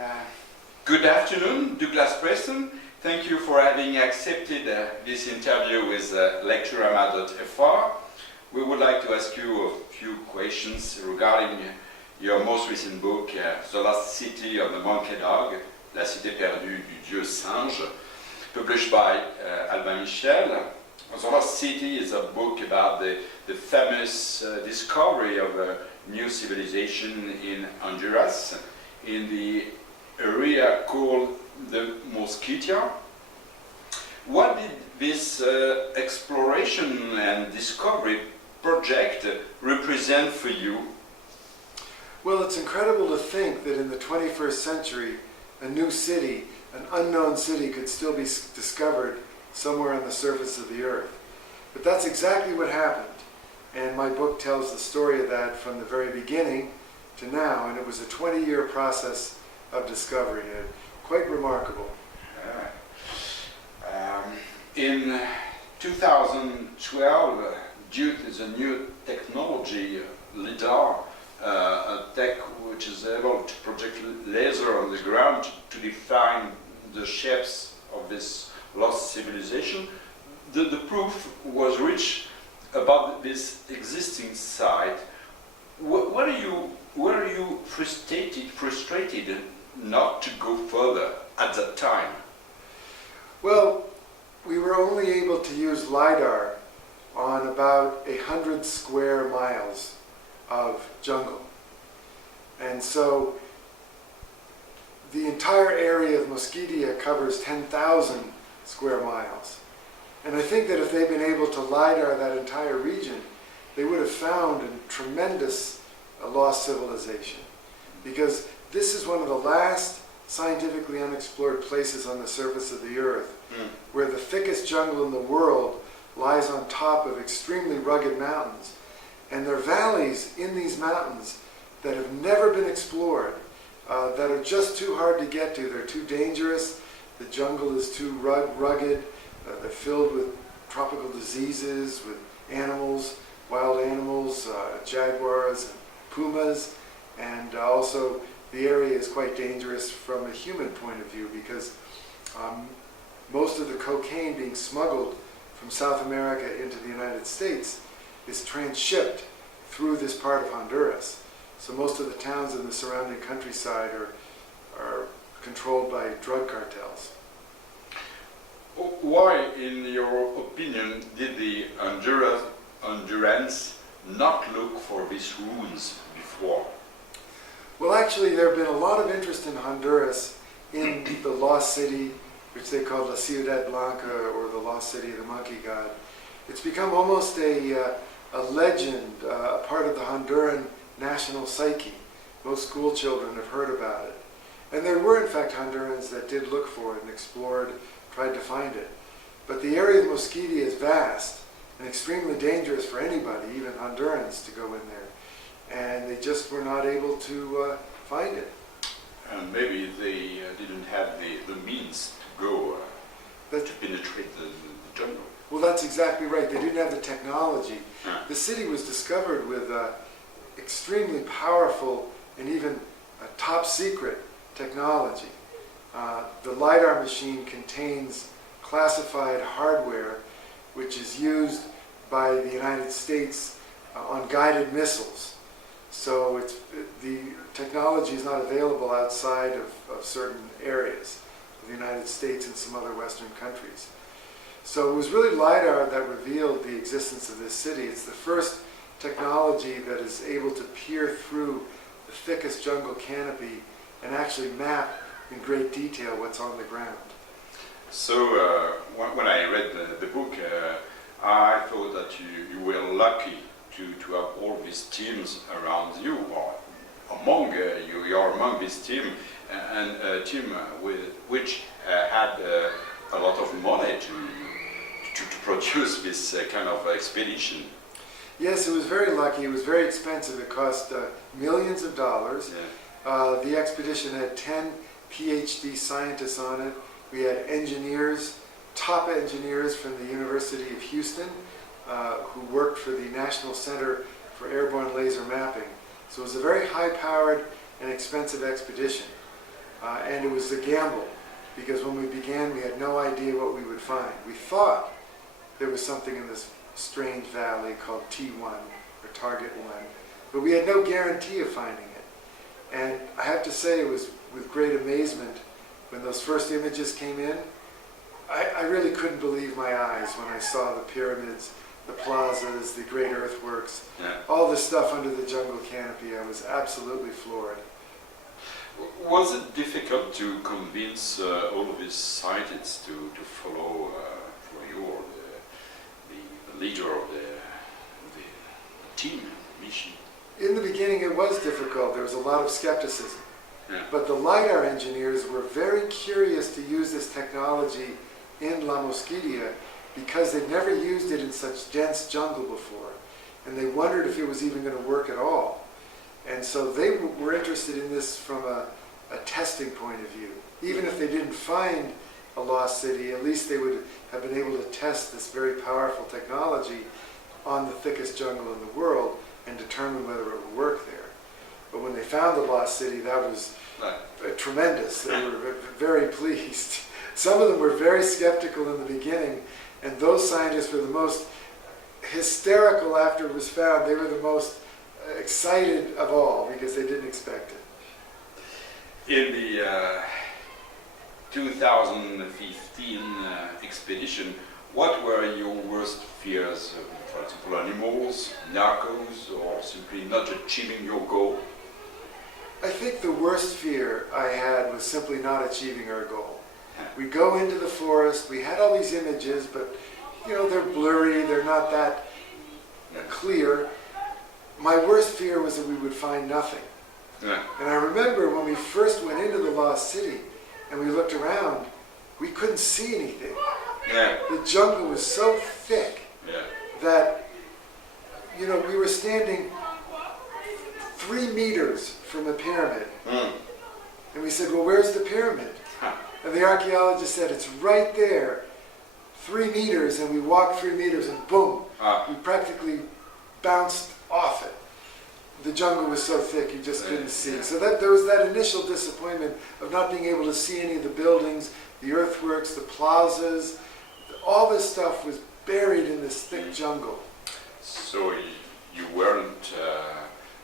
Uh, Good afternoon, Douglas Preston. Thank you for having accepted this interview with lecturama.fr. We would like to ask you a few questions regarding your most recent book, The Lost City of the Monkey Dog, La Cité perdue du Dieu Singe, published by Albin-Michel. The Lost City is a book about the famous discovery of a new civilization in Honduras, in the area called the Mosquitia. What did this exploration and discovery project represent for you? Well, it's incredible to think that in the 21st century, a new city, an unknown city, could still be discovered somewhere on the surface of the earth. But that's exactly what happened. And my book tells the story of that from the very beginning to now, and it was a 20-year process of discovery, and quite remarkable. In 2012, due to the new technology, LIDAR, a tech which is able to project laser on the ground to define the shapes of this lost civilization, the proof was reached about this existing site. Were you frustrated not to go further at that time? Well, we were only able to use LIDAR on about 100 square miles of jungle. And so the entire area of Mosquitia covers 10,000 square miles. And I think that if they'd been able to LIDAR that entire region, they would have found a tremendous lost civilization. Because this is one of the last scientifically unexplored places on the surface of the earth, where the thickest jungle in the world lies on top of extremely rugged mountains. And there are valleys in these mountains that have never been explored, that are just too hard to get to. They're too dangerous. The jungle is too rugged. They're filled with tropical diseases, with animals, wild animals, jaguars and pumas, and also the area is quite dangerous from a human point of view because most of the cocaine being smuggled from South America into the United States is transshipped through this part of Honduras. So most of the towns in the surrounding countryside are controlled by drug cartels. Why, in your opinion, did the Hondurans not look for these ruins before? Well, actually, there have been a lot of interest in Honduras in the lost city, which they call La Ciudad Blanca, or the lost city of the monkey god. It's become almost a legend, a part of the Honduran national psyche. Most school children have heard about it. And there were, in fact, Hondurans that did look for it and explored, tried to find it. But the area of Mosquitia is vast and extremely dangerous for anybody, even Hondurans, to go in there. And they just were not able to find it. And maybe they didn't have the means to go to penetrate the jungle. Well, that's exactly right. They didn't have the technology. The city was discovered with extremely powerful and even top secret technology. The LIDAR machine contains classified hardware which is used by the United States on guided missiles. So the technology is not available outside of certain areas of the United States and some other Western countries. So it was really LIDAR that revealed the existence of this city. It's the first technology that is able to peer through the thickest jungle canopy and actually map in great detail what's on the ground. So when I read the book, I thought that you were lucky to have all these teams around you, or among you. You're among this team, and a team which had a lot of money to produce this kind of expedition. Yes, it was very lucky. It was very expensive. It cost millions of dollars. Yeah. The expedition had 10 PhD scientists on it. We had engineers, top engineers from the University of Houston, who worked for the National Center for Airborne Laser Mapping. So it was a very high-powered and expensive expedition. and it was a gamble, because when we began, we had no idea what we would find. We thought there was something in this strange valley called T1, or Target 1, but we had no guarantee of finding it. And I have to say, it was with great amazement when those first images came in. I really couldn't believe my eyes when I saw the pyramids, the plazas, the great earthworks, all the stuff under the jungle canopy. I was absolutely floored. Was it difficult to convince all of these scientists to follow you, or the leader of the team mission? In the beginning, it was difficult. There was a lot of skepticism. But the LiDAR engineers were very curious to use this technology in La Mosquitia because they'd never used it in such dense jungle before. And they wondered if it was even going to work at all. And so they were interested in this from a testing point of view. Even if they didn't find a lost city, at least they would have been able to test this very powerful technology on the thickest jungle in the world and determine whether it would work there. But when they found the lost city, that was tremendous. They were very pleased. Some of them were very skeptical in the beginning, and those scientists were the most hysterical after it was found. They were the most excited of all because they didn't expect it. In the 2015 expedition, what were your worst fears? For example, animals, narcos, or simply not achieving your goal? I think the worst fear I had was simply not achieving our goal. We go into the forest, we had all these images, but you know, they're blurry, they're not that clear. My worst fear was that we would find nothing. And I remember when we first went into the lost city and we looked around, we couldn't see anything. The jungle was so thick that, you know, we were standing 3 meters from a pyramid. And we said, well, where's the pyramid? And the archaeologist said, it's right there, 3 meters, and we walked 3 meters and boom, we practically bounced off it. The jungle was so thick you just couldn't see. So that there was that initial disappointment of not being able to see any of the buildings, the earthworks, the plazas. All this stuff was buried in this thick jungle. So you weren't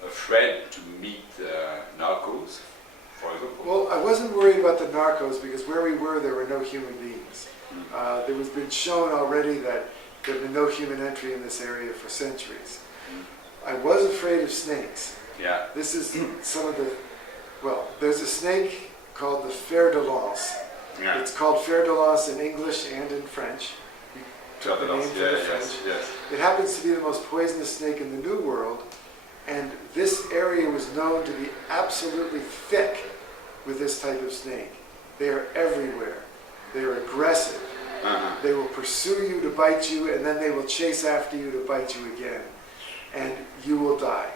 afraid to meet narcos, for example? Well, I wasn't worried about the narcos because where we were, there were no human beings. There was been shown already that there had been no human entry in this area for centuries. I was afraid of snakes. This is some of the, well, there's a snake called the fer de lance. It's called fer de lance in English and in French. We took the name from the French. It happens to be the most poisonous snake in the New World, and this area was known to be absolutely thick with this type of snake. They are everywhere. They are aggressive. They will pursue you to bite you, and then they will chase after you to bite you again. And you will die.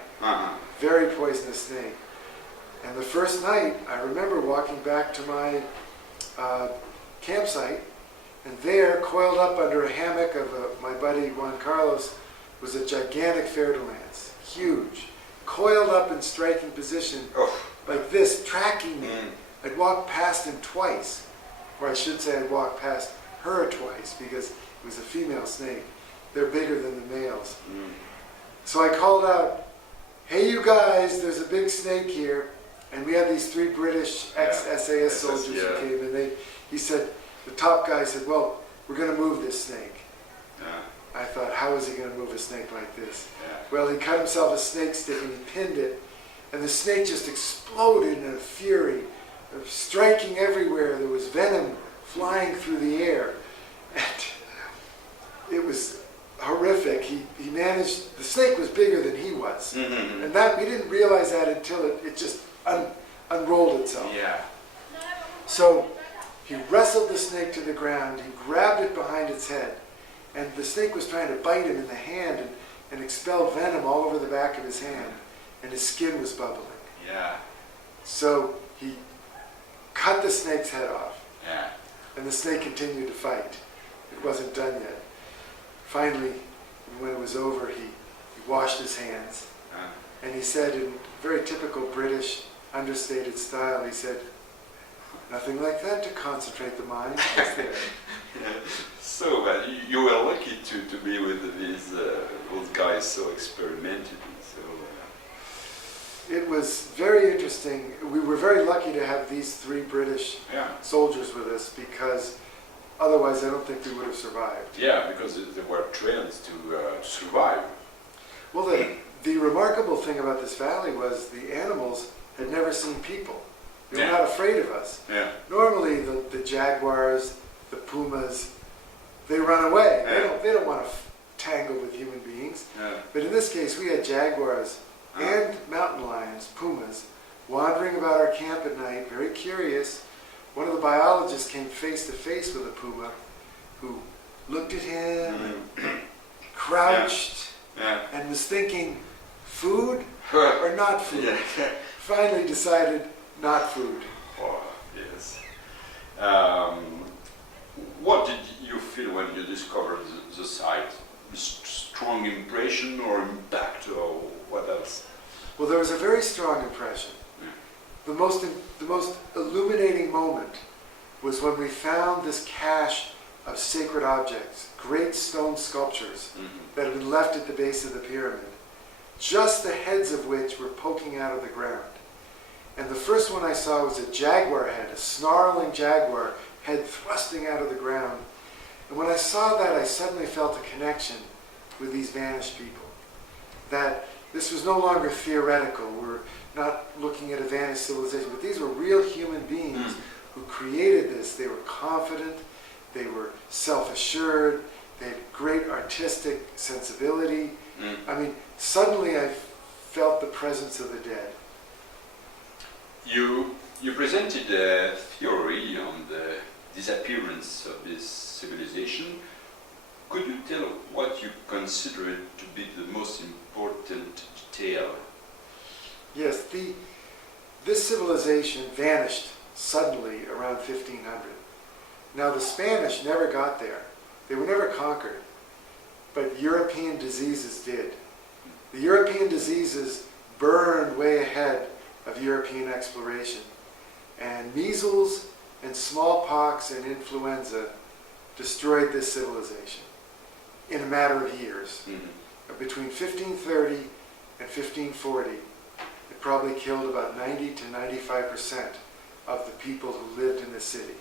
Very poisonous snake. And the first night, I remember walking back to my campsite, and there, coiled up under a hammock of my buddy Juan Carlos, was a gigantic fer de lance, huge, coiled up in striking position, like this, tracking me. I'd walked past him twice, or I should say I'd walked past her twice, because it was a female snake. They're bigger than the males. So I called out, hey you guys, there's a big snake here. And we had these 3 British ex-SAS soldiers who came, and he said, the top guy said, well, we're going to move this snake. I thought, how is he going to move a snake like this? Well, he cut himself a snake stick and he pinned it, and the snake just exploded in a fury, striking everywhere. There was venom flying through the air. And it was horrific. He managed, the snake was bigger than he was. And that we didn't realize that until it just unrolled itself. So he wrestled the snake to the ground, he grabbed it behind its head, and the snake was trying to bite him in the hand and expel venom all over the back of his hand, and his skin was bubbling. So he cut the snake's head off, and the snake continued to fight. It wasn't done yet. Finally, when it was over, he washed his hands, and he said in very typical British, understated style, he said, Nothing like that to concentrate the mind. Is there? Yeah. So you were lucky to be with those guys so experimented. So It was very interesting. We were very lucky to have these three British soldiers with us because otherwise I don't think we would have survived. Yeah, because they were trained to survive. Well, the remarkable thing about this valley was the animals had never seen people. They were not afraid of us. Yeah. Normally the jaguars, the pumas, they run away. Yeah. They don't want to tangle with human beings. Yeah. But in this case, we had jaguars and mountain lions, pumas, wandering about our camp at night, very curious. One of the biologists came face to face with a puma who looked at him and crouched and was thinking, food or not food? Yeah. Finally decided not food. Oh, yes. What did you feel when you discovered the site? Strong impression or impact or what else? Well, there was a very strong impression. The most illuminating moment was when we found this cache of sacred objects, great stone sculptures that had been left at the base of the pyramid, just the heads of which were poking out of the ground. And the first one I saw was a jaguar head, a snarling jaguar head thrusting out of the ground. And when I saw that, I suddenly felt a connection with these vanished people. That this was no longer theoretical. We're not looking at a vanished civilization, but these were real human beings who created this. They were confident, they were self-assured, they had great artistic sensibility. I mean, suddenly I felt the presence of the dead. You presented a theory on the disappearance of this civilization. Could you tell what you consider to be the most important detail? Yes, this civilization vanished suddenly around 1500. Now the Spanish never got there. They were never conquered, but European diseases did. The European diseases burned way ahead of European exploration. And measles and smallpox and influenza destroyed this civilization in a matter of years. Between 1530 and 1540, it probably killed about 90 to 95% of the people who lived in the city.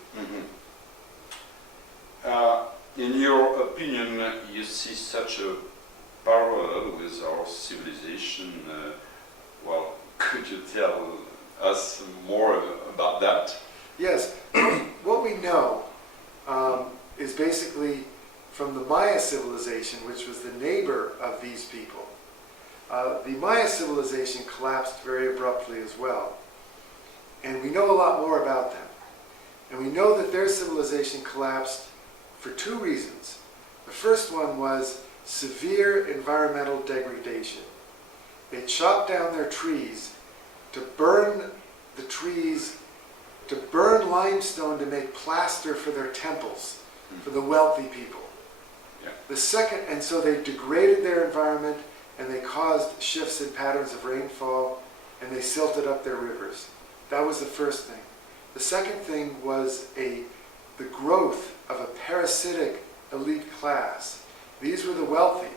In your opinion, you see such a parallel with our civilization. Well, could you tell us more about that? Yes. What we know is basically from the Maya civilization, which was the neighbor of these people. The Maya civilization collapsed very abruptly as well. And we know a lot more about them. And we know that their civilization collapsed for two reasons. The first one was severe environmental degradation. They chopped down their trees to burn the trees, to burn limestone to make plaster for their temples, for the wealthy people. The second, and so they degraded their environment and they caused shifts in patterns of rainfall and they silted up their rivers. That was the first thing. The second thing was the growth of a parasitic elite class. These were the wealthy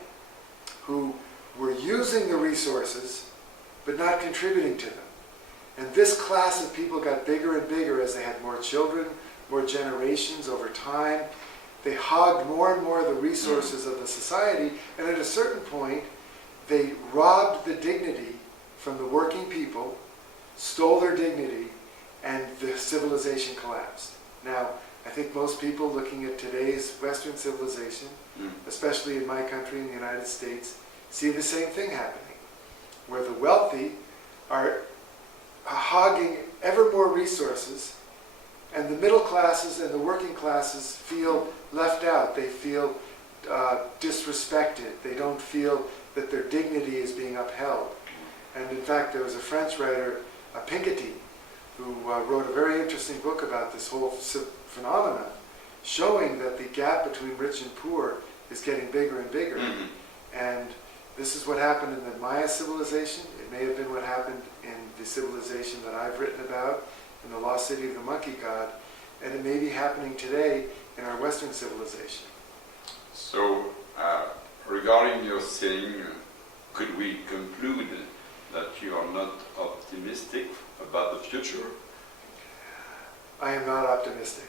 who were using the resources but not contributing to them. And this class of people got bigger and bigger as they had more children, more generations over time. They hogged more and more of the resources of the society, and at a certain point, they robbed the dignity from the working people, stole their dignity, and the civilization collapsed. Now, I think most people looking at today's Western civilization, especially in my country, in the United States, see the same thing happening, where the wealthy are hogging ever more resources, and the middle classes and the working classes feel left out. They feel disrespected. They don't feel that their dignity is being upheld. And in fact, there was a French writer, Pinketti, who wrote a very interesting book about this whole phenomena, showing that the gap between rich and poor is getting bigger and bigger. And this is what happened in the Maya civilization. It may have been what happened in the civilization that I've written about in the lost city of the monkey god, and it may be happening today in our Western civilization. So, regarding your saying, could we conclude that you are not optimistic about the future? I am not optimistic.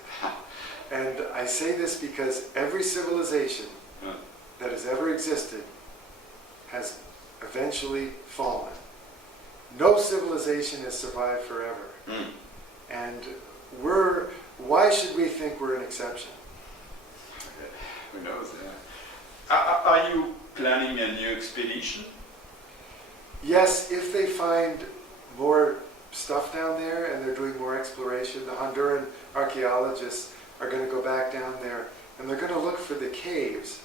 And I say this because every civilization that has ever existed has eventually fallen. No civilization has survived forever. And why should we think we're an exception? Who knows? Are you planning a new expedition? Yes, if they find more stuff down there and they're doing more exploration, the Honduran archaeologists are going to go back down there and they're going to look for the caves.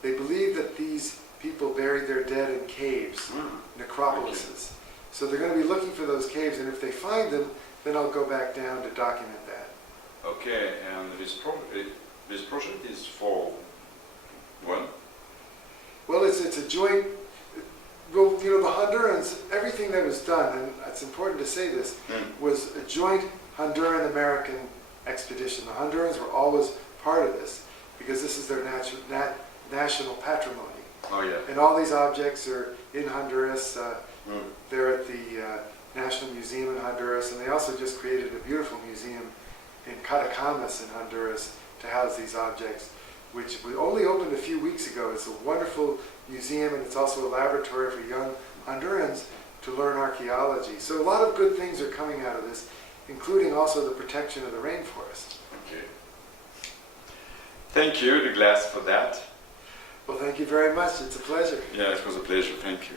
They believe that these people buried their dead in caves, necropolises. Okay. So they're going to be looking for those caves, and if they find them, then I'll go back down to document that. Okay, and this project is for when? Well, it's a joint. Well, you know, the Hondurans, everything that was done, and it's important to say this, was a joint Honduran-American expedition. The Hondurans were always part of this because this is their national patrimony. Oh, yeah. And all these objects are in Honduras. They're at the National Museum in Honduras, and they also just created a beautiful museum in Catacamas in Honduras to house these objects, which we only opened a few weeks ago. It's a wonderful museum, and it's also a laboratory for young Hondurans to learn archaeology. So a lot of good things are coming out of this, including also the protection of the rainforest. Okay. Thank you, Douglas, for that. Well, thank you very much. It's a pleasure. Yeah, it was a pleasure. Thank you.